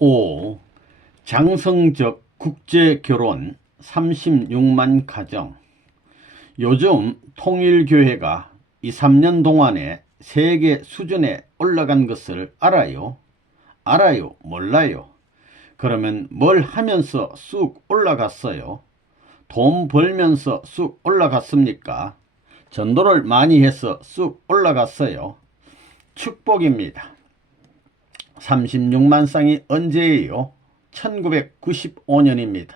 5. 장성적 국제결혼 36만 가정. 요즘 통일교회가 2, 3년 동안에 세계 수준에 올라간 것을 알아요? 알아요? 몰라요? 그러면 뭘 하면서 쑥 올라갔어요? 돈 벌면서 쑥 올라갔습니까? 전도를 많이 해서 쑥 올라갔어요? 축복입니다. 36만 쌍이 언제예요? 1995년입니다.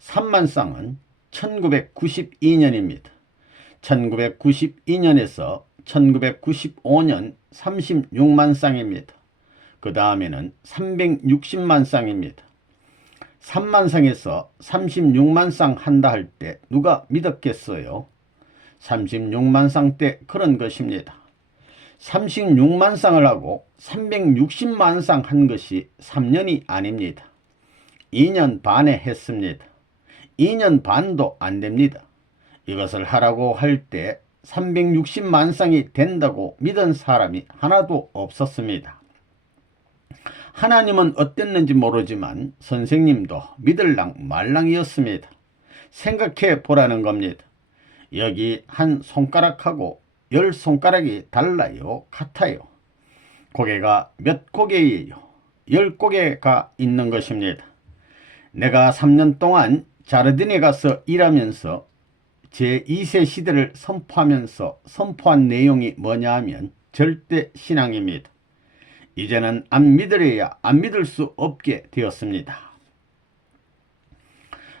3만 쌍은 1992년입니다. 1992년에서 1995년 36만 쌍입니다. 그 다음에는 360만 쌍입니다. 3만 쌍에서 36만 쌍 한다 할 때 누가 믿었겠어요? 36만 쌍 때 그런 것입니다. 36만 쌍을 하고 360만 쌍 한 것이 3년이 아닙니다. 2년 반에 했습니다. 2년 반도 안 됩니다. 이것을 하라고 할 때 360만 쌍이 된다고 믿은 사람이 하나도 없었습니다. 하나님은 어땠는지 모르지만 선생님도 믿을랑 말랑이었습니다. 생각해 보라는 겁니다. 여기 한 손가락하고 10손가락이 달라요? 같아요? 고개가 몇 고개예요? 10고개가 있는 것입니다. 내가 3년 동안 자르딘에 가서 일하면서 제2세 시대를 선포하면서 선포한 내용이 뭐냐 하면 절대 신앙입니다. 이제는 안 믿으려야 안 믿을 수 없게 되었습니다.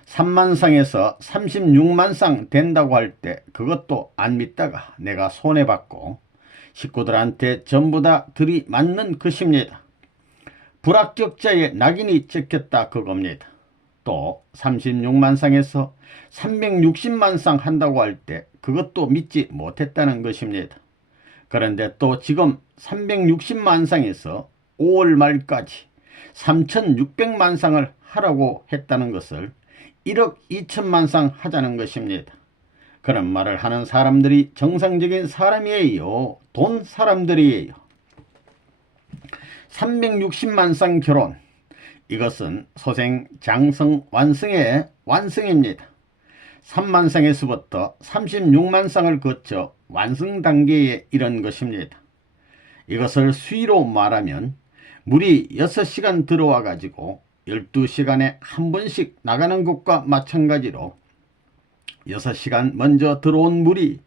3만 쌍에서 36만 쌍 된다고 할 때 그것도 안 믿다가 내가 손해받고 식구들한테 전부 다 들이맞는 것입니다. 불합격자의 낙인이 찍혔다 그겁니다. 또 36만 쌍에서 360만 쌍 한다고 할 때 그것도 믿지 못했다는 것입니다. 그런데 또 지금 360만 쌍에서 5월 말까지 3600만 쌍을 하라고 했다는 것을 1억 2천만 쌍 하자는 것입니다. 그런 말을 하는 사람들이 정상적인 사람이에요? 돈 사람들이에요? 360만 쌍 결혼, 이것은 소생, 장성, 완성의 완성입니다. 3만 쌍에서부터 36만 쌍을 거쳐 완성 단계에 이른 것입니다. 이것을 수위로 말하면 물이 6시간 들어와 가지고 12시간에 한 번씩 나가는 것과 마찬가지로 6시간 먼저 들어온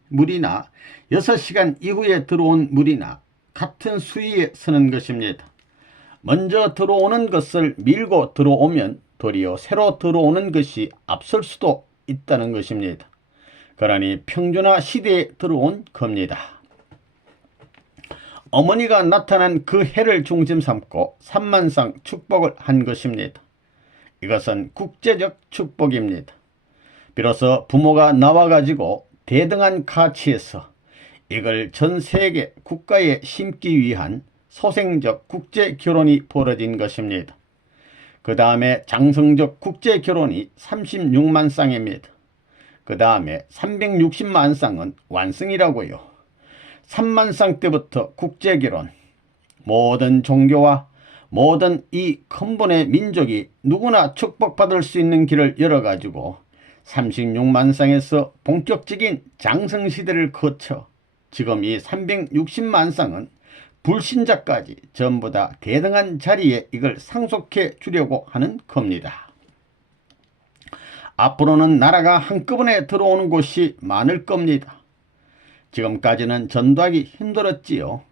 물이나 6시간 이후에 들어온 물이나 같은 수위에 서는 것입니다. 먼저 들어오는 것을 밀고 들어오면 도리어 새로 들어오는 것이 앞설 수도 있다는 것입니다. 그러니 평준화 시대에 들어온 겁니다. 어머니가 나타난 그 해를 중심 삼고 3만 쌍 축복을 한 것입니다. 이것은 국제적 축복입니다. 비로소 부모가 나와가지고 대등한 가치에서 이걸 전 세계 국가에 심기 위한 소생적 국제결혼이 벌어진 것입니다. 그 다음에 장성적 국제결혼이 36만 쌍입니다. 그 다음에 360만 쌍은 완성이라고요. 3만 쌍 때부터 국제결혼, 모든 종교와 모든 이 근본의 민족이 누구나 축복받을 수 있는 길을 열어가지고 36만 쌍에서 본격적인 장성시대를 거쳐 지금 이 360만 쌍은 불신자까지 전부 다 대등한 자리에 이걸 상속해 주려고 하는 겁니다. 앞으로는 나라가 한꺼번에 들어오는 곳이 많을 겁니다. 지금까지는 전도하기 힘들었지요.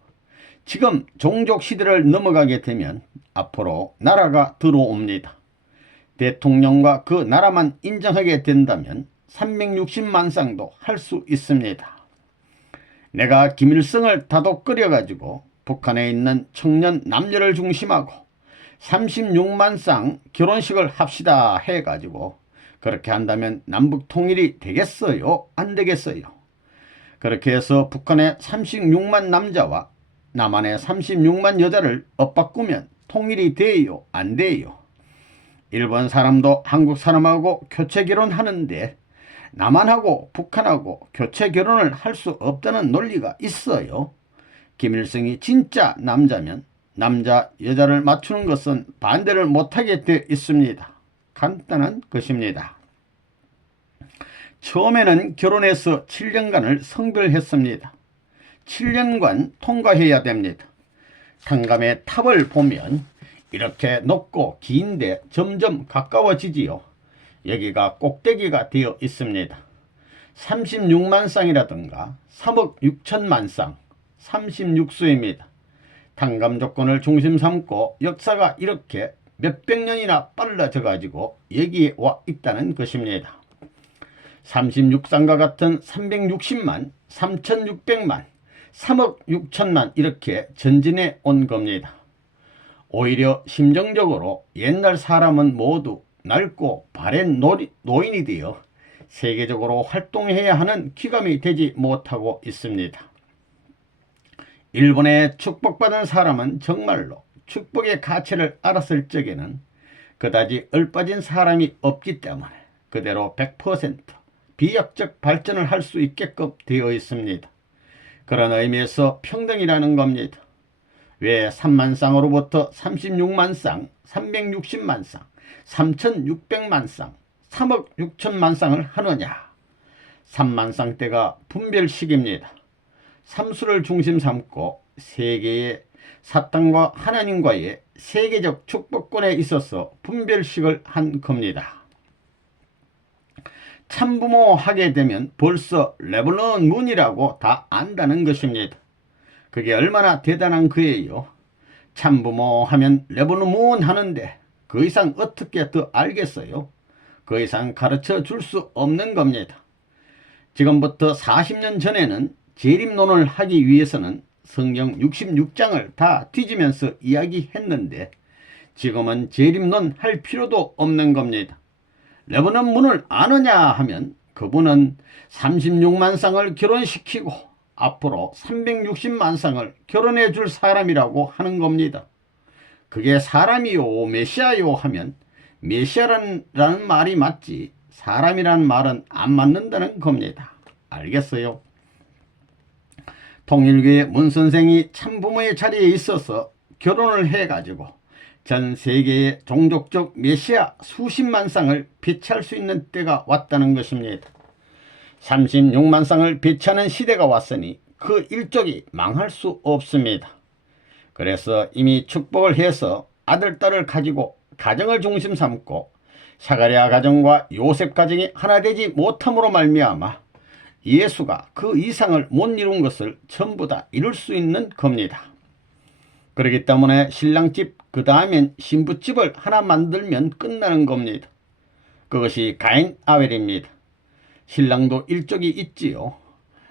지금 종족시대를 넘어가게 되면 앞으로 나라가 들어옵니다. 대통령과 그 나라만 인정하게 된다면 360만 쌍도 할 수 있습니다. 내가 김일성을 다독거려가지고 북한에 있는 청년 남녀를 중심하고 36만 쌍 결혼식을 합시다 해가지고 그렇게 한다면 남북 통일이 되겠어요? 안 되겠어요? 그렇게 해서 북한의 36만 남자와 남한의 36만 여자를 엇바꾸면 통일이 돼요? 안 돼요? 일본 사람도 한국 사람하고 교체 결혼하는데 남한하고 북한하고 교체 결혼을 할 수 없다는 논리가 있어요. 김일성이 진짜 남자면 남자, 여자를 맞추는 것은 반대를 못하게 되어 있습니다. 간단한 것입니다. 처음에는 결혼해서 7년간을 성별했습니다. 7년간 통과해야 됩니다. 탕감의 탑을 보면 이렇게 높고 긴데 점점 가까워지지요. 여기가 꼭대기가 되어 있습니다. 36만 쌍이라든가 3억 6천만 쌍, 36수입니다. 탕감 조건을 중심 삼고 역사가 이렇게 몇백 년이나 빨라져 가지고 여기에 와 있다는 것입니다. 36쌍과 같은 360만, 3600만, 3억 6천만 이렇게 전진해 온 겁니다. 오히려 심정적으로 옛날 사람은 모두 낡고 바랜 노인이 되어 세계적으로 활동해야 하는 귀감이 되지 못하고 있습니다. 일본의 축복받은 사람은 정말로 축복의 가치를 알았을 적에는 그다지 얼빠진 사람이 없기 때문에 그대로 100% 비약적 발전을 할 수 있게끔 되어 있습니다. 그런 의미에서 평등이라는 겁니다. 왜 3만 쌍으로부터 36만 쌍, 360만 쌍, 3600만 쌍, 3억 6천만 쌍을 하느냐? 3만 쌍대가 분별식입니다. 삼수를 중심 삼고 세계의 사탄과 하나님과의 세계적 축복권에 있어서 분별식을 한 겁니다. 참부모 하게 되면 벌써 레블론 문이라고 다 안다는 것입니다. 그게 얼마나 대단한 거예요. 참부모 하면 레블론 문 하는데 그 이상 어떻게 더 알겠어요? 그 이상 가르쳐 줄 수 없는 겁니다. 지금부터 40년 전에는 재림론을 하기 위해서는 성경 66장을 다 뒤지면서 이야기했는데 지금은 재림론 할 필요도 없는 겁니다. 레버넌 문을 아느냐 하면 그분은 36만 쌍을 결혼시키고 앞으로 360만 쌍을 결혼해 줄 사람이라고 하는 겁니다. 그게 사람이요 메시아요 하면 메시아라는 말이 맞지 사람이라는 말은 안 맞는다는 겁니다. 알겠어요? 통일교의 문선생이 참부모의 자리에 있어서 결혼을 해가지고 전 세계의 종족적 메시아 수십만 쌍을 배치할 수 있는 때가 왔다는 것입니다. 36만 쌍을 배치하는 시대가 왔으니 그 일족이 망할 수 없습니다. 그래서 이미 축복을 해서 아들, 딸을 가지고 가정을 중심 삼고 사가랴 가정과 요셉 가정이 하나 되지 못함으로 말미암아 예수가 그 이상을 못 이룬 것을 전부 다 이룰 수 있는 겁니다. 그렇기 때문에 신랑집 그 다음엔 신부집을 하나 만들면 끝나는 겁니다. 그것이 가인 아벨입니다. 신랑도 일족이 있지요.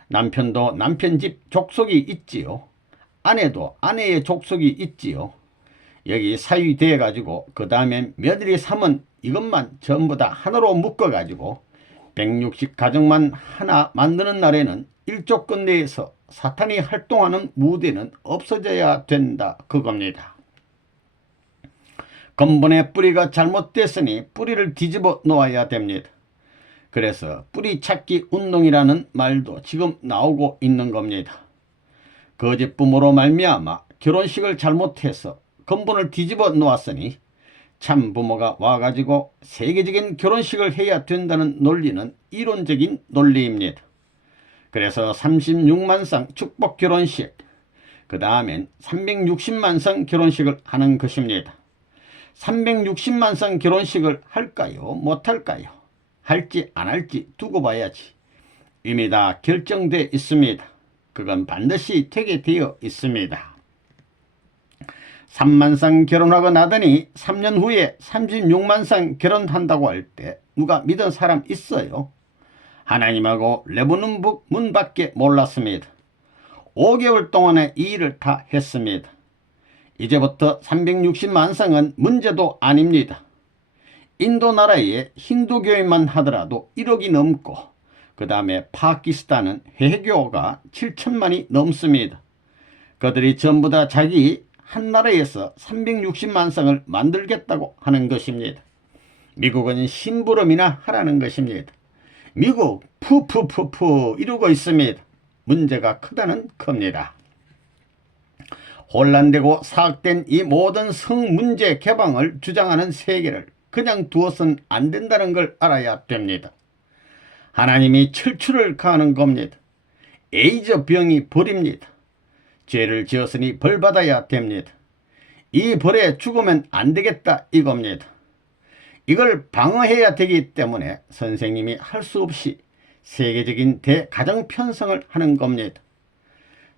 남편도 남편집 족속이 있지요. 아내도 아내의 족속이 있지요. 여기 사위 되어 가지고 그 다음에 며느리 삼은 이것만 전부 다 하나로 묶어 가지고 160 가정만 하나 만드는 날에는 일족권 내에서 사탄이 활동하는 무대는 없어져야 된다 그겁니다. 근본의 뿌리가 잘못됐으니 뿌리를 뒤집어 놓아야 됩니다. 그래서 뿌리 찾기 운동이라는 말도 지금 나오고 있는 겁니다. 거짓 부모로 말미암아 결혼식을 잘못해서 근본을 뒤집어 놓았으니 참 부모가 와가지고 세계적인 결혼식을 해야 된다는 논리는 이론적인 논리입니다. 그래서 36만 쌍 축복 결혼식, 그 다음엔 360만 쌍 결혼식을 하는 것입니다. 360만 쌍 결혼식을 할까요? 못할까요? 할지 안 할지 두고 봐야지. 이미 다 결정돼 있습니다. 그건 반드시 되게 되어 있습니다. 3만 쌍 결혼하고 나더니 3년 후에 36만 쌍 결혼한다고 할 때 누가 믿은 사람 있어요? 하나님하고 레브논 문밖에 몰랐습니다. 5개월 동안에 이 일을 다 했습니다. 이제부터 360만 쌍은 문제도 아닙니다. 인도 나라의 힌두교인만 하더라도 1억이 넘고 그 다음에 파키스탄은 해교가 7천만이 넘습니다. 그들이 전부 다 자기 한 나라에서 360만 쌍을 만들겠다고 하는 것입니다. 미국은 심부름이나 하라는 것입니다. 미국 푸푸푸푸 이러고 있습니다. 문제가 크다는 겁니다. 혼란되고 사악된 이 모든 성문제 개방을 주장하는 세계를 그냥 두어선 안 된다는 걸 알아야 됩니다. 하나님이 철출을 가하는 겁니다. 에이즈 병이 벌입니다. 죄를 지었으니 벌받아야 됩니다. 이 벌에 죽으면 안 되겠다 이겁니다. 이걸 방어해야 되기 때문에 선생님이 할 수 없이 세계적인 대가정 편성을 하는 겁니다.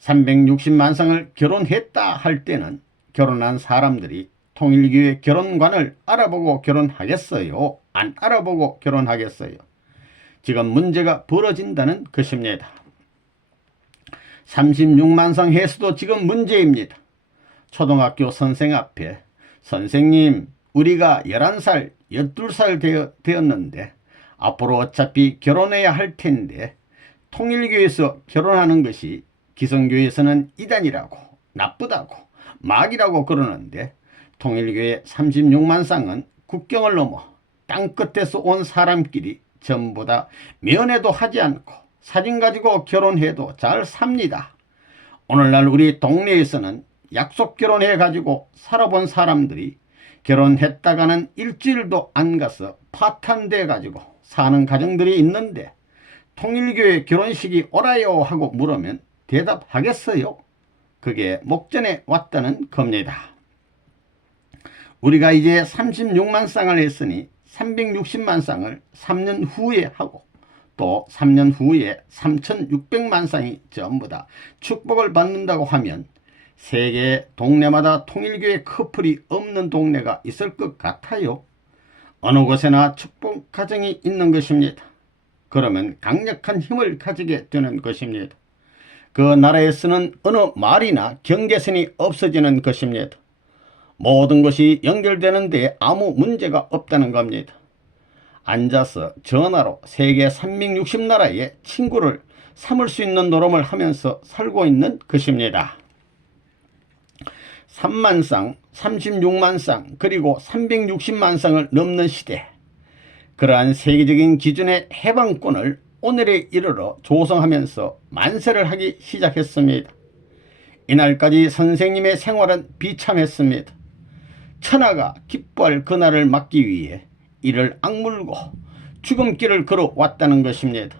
360만 쌍을 결혼했다 할 때는 결혼한 사람들이 통일교회 결혼관을 알아보고 결혼하겠어요? 안 알아보고 결혼하겠어요? 지금 문제가 벌어진다는 것입니다. 36만 쌍 해수도 지금 문제입니다. 초등학교 선생 앞에 선생님 우리가 11살, 12살 되었는데 앞으로 어차피 결혼해야 할 텐데 통일교에서 결혼하는 것이 기성교에서는 이단이라고 나쁘다고 마귀라고 그러는데 통일교의 36만 쌍은 국경을 넘어 땅끝에서 온 사람끼리 전부 다 면회도 하지 않고 사진 가지고 결혼해도 잘 삽니다. 오늘날 우리 동네에서는 약속 결혼해 가지고 살아본 사람들이 결혼했다가는 일주일도 안 가서 파탄돼 가지고 사는 가정들이 있는데 통일교회 결혼식이 오라요 하고 물으면 대답하겠어요? 그게 목전에 왔다는 겁니다. 우리가 이제 36만 쌍을 했으니 360만 쌍을 3년 후에 하고 또 3년 후에 3600만 쌍이 전부 다 축복을 받는다고 하면 세계 동네마다 통일교회 커플이 없는 동네가 있을 것 같아요. 어느 곳에나 축복 가정이 있는 것입니다. 그러면 강력한 힘을 가지게 되는 것입니다. 그 나라에서는 어느 말이나 경계선이 없어지는 것입니다. 모든 것이 연결되는데 아무 문제가 없다는 겁니다. 앉아서 전화로 세계 360나라의 친구를 삼을 수 있는 노름을 하면서 살고 있는 것입니다. 3만 쌍, 36만 쌍, 그리고 360만 쌍을 넘는 시대. 그러한 세계적인 기준의 해방권을 오늘에 이르러 조성하면서 만세를 하기 시작했습니다. 이날까지 선생님의 생활은 비참했습니다. 천하가 기뻐할 그날을 막기 위해 이를 악물고 죽음길을 걸어왔다는 것입니다.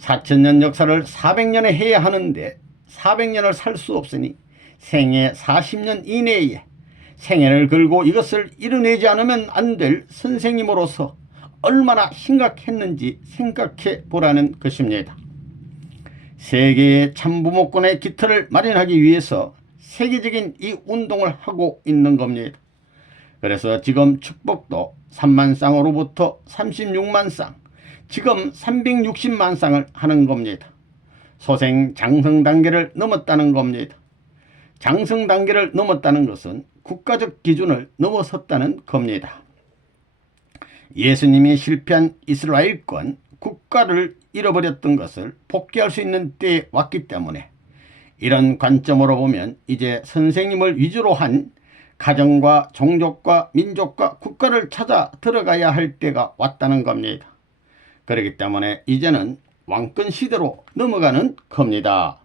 4000년 역사를 400년에 해야 하는데 400년을 살 수 없으니 생애 40년 이내에 생애를 걸고 이것을 이뤄내지 않으면 안 될 선생님으로서 얼마나 심각했는지 생각해 보라는 것입니다. 세계의 참부모권의 기틀을 마련하기 위해서 세계적인 이 운동을 하고 있는 겁니다. 그래서 지금 축복도 3만 쌍으로부터 36만 쌍, 지금 360만 쌍을 하는 겁니다. 소생 장성 단계를 넘었다는 겁니다. 장성 단계를 넘었다는 것은 국가적 기준을 넘어섰다는 겁니다. 예수님이 실패한 이스라엘권 국가를 잃어버렸던 것을 복귀할 수 있는 때에 왔기 때문에 이런 관점으로 보면 이제 선생님을 위주로 한 가정과 종족과 민족과 국가를 찾아 들어가야 할 때가 왔다는 겁니다. 그렇기 때문에 이제는 왕권 시대로 넘어가는 겁니다.